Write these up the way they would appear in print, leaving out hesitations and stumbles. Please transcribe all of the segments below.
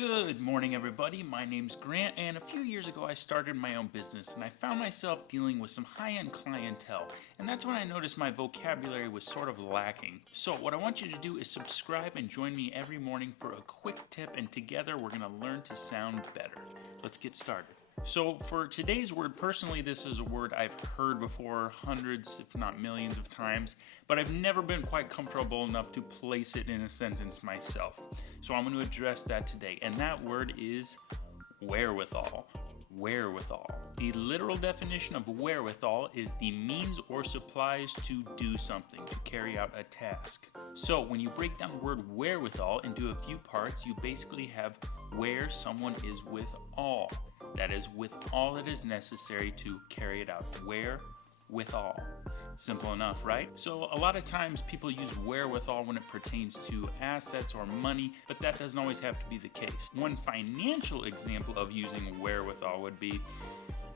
Good morning, everybody. My name's Grant, and a few years ago I started my own business, and I found myself dealing with some high-end clientele, and that's when I noticed my vocabulary was sort of lacking. So what I want you to do is subscribe and join me every morning for a quick tip, and together we're going to learn to sound better. Let's get started. So for today's word, personally, this is a word I've heard before hundreds, if not millions of times, but I've never been quite comfortable enough to place it in a sentence myself. So I'm going to address that today, and that word is wherewithal. Wherewithal. The literal definition of wherewithal is the means or supplies to do something, to carry out a task. So when you break down the word wherewithal into a few parts, you basically have where someone is with all. That is, with all that is necessary to carry it out. Wherewithal. Simple enough, right? So a lot of times people use wherewithal when it pertains to assets or money, but that doesn't always have to be the case. One financial example of using wherewithal would be,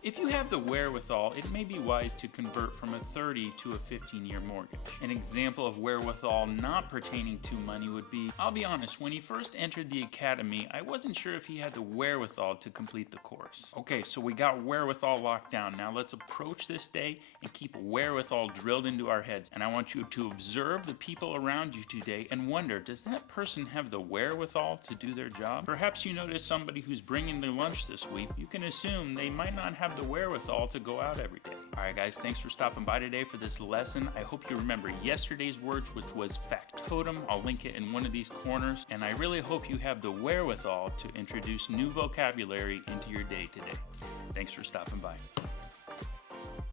if you have the wherewithal, it may be wise to convert from a 30 to a 15-year mortgage. An example of wherewithal not pertaining to money would be, I'll be honest, when he first entered the academy, I wasn't sure if he had the wherewithal to complete the course. Okay, so we got wherewithal locked down. Now let's approach this day and keep wherewithal drilled into our heads. And I want you to observe the people around you today and wonder, does that person have the wherewithal to do their job? Perhaps you notice somebody who's bringing their lunch this week. You can assume they might not have the wherewithal to go out every day. Alright guys, thanks for stopping by today for this lesson. I hope you remember yesterday's words, which was factotum. I'll link it in one of these corners, and I really hope you have the wherewithal to introduce new vocabulary into your day today. Thanks for stopping by.